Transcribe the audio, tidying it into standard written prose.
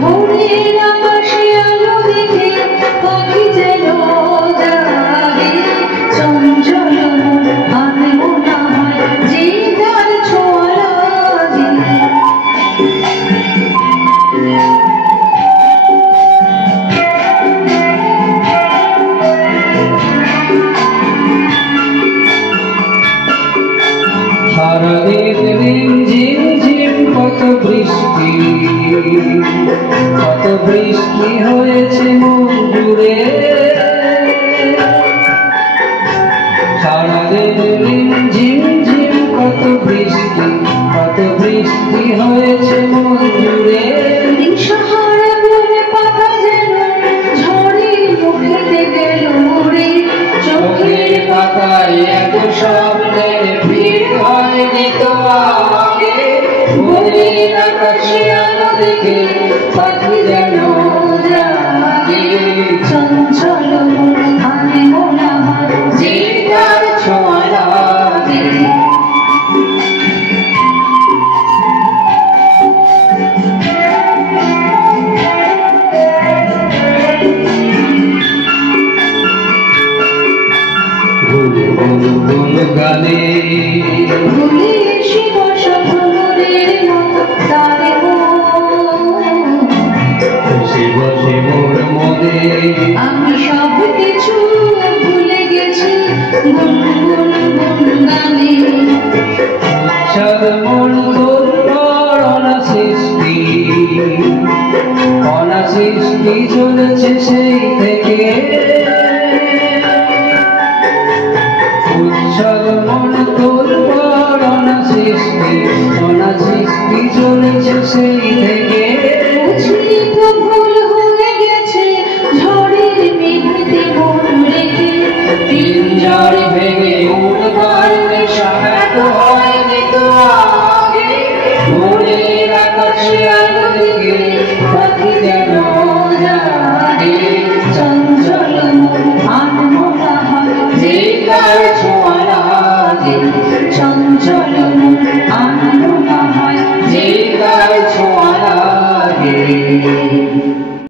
ভোরের আকাশে আলো দেখে পাখি যেন জাগে, চঞ্চল মন আনমনা হয় যে যার ছোঁয়া লাগে। সারাদিন রিমঝিম ঝিম কত বৃষ্টি হয়েছে মন জুড়ে। সারাদিন রিমঝিম ঝিম কত বৃষ্টি হয়েছে মন জুড়ে। দিশাহারা মনে পাতা যেন ঝড়ে মুখেতে গেল উড়ে, চোখের পাতায় এত স্বপ্নের ভিড় হয়নি তো আমাকে। ভোরের আকাশে আলো দেখে পাখি যেন জাগে, চঞ্চল মন আনমনা হয় যে যার ছোঁয়া লাগে। গুনগুন গানে ভুলে এসে বসা ভ্রমরের মতো তারে বসে বসে মোর মনে আমি সব কিছু ভুলে গেছি গুনগুন গানে। উচ্ছ্বাদ মন তোর অনাসৃষ্টি চলেছে সেই থেকে। উচ্ছ্বাদ মন তোর অনাসৃষ্টি চলেছে সেই থেকে। বুঝলি তো ভুল হয়ে গেছে ঝড়ের মেঘেতে মন রেখে, পিঞ্জরে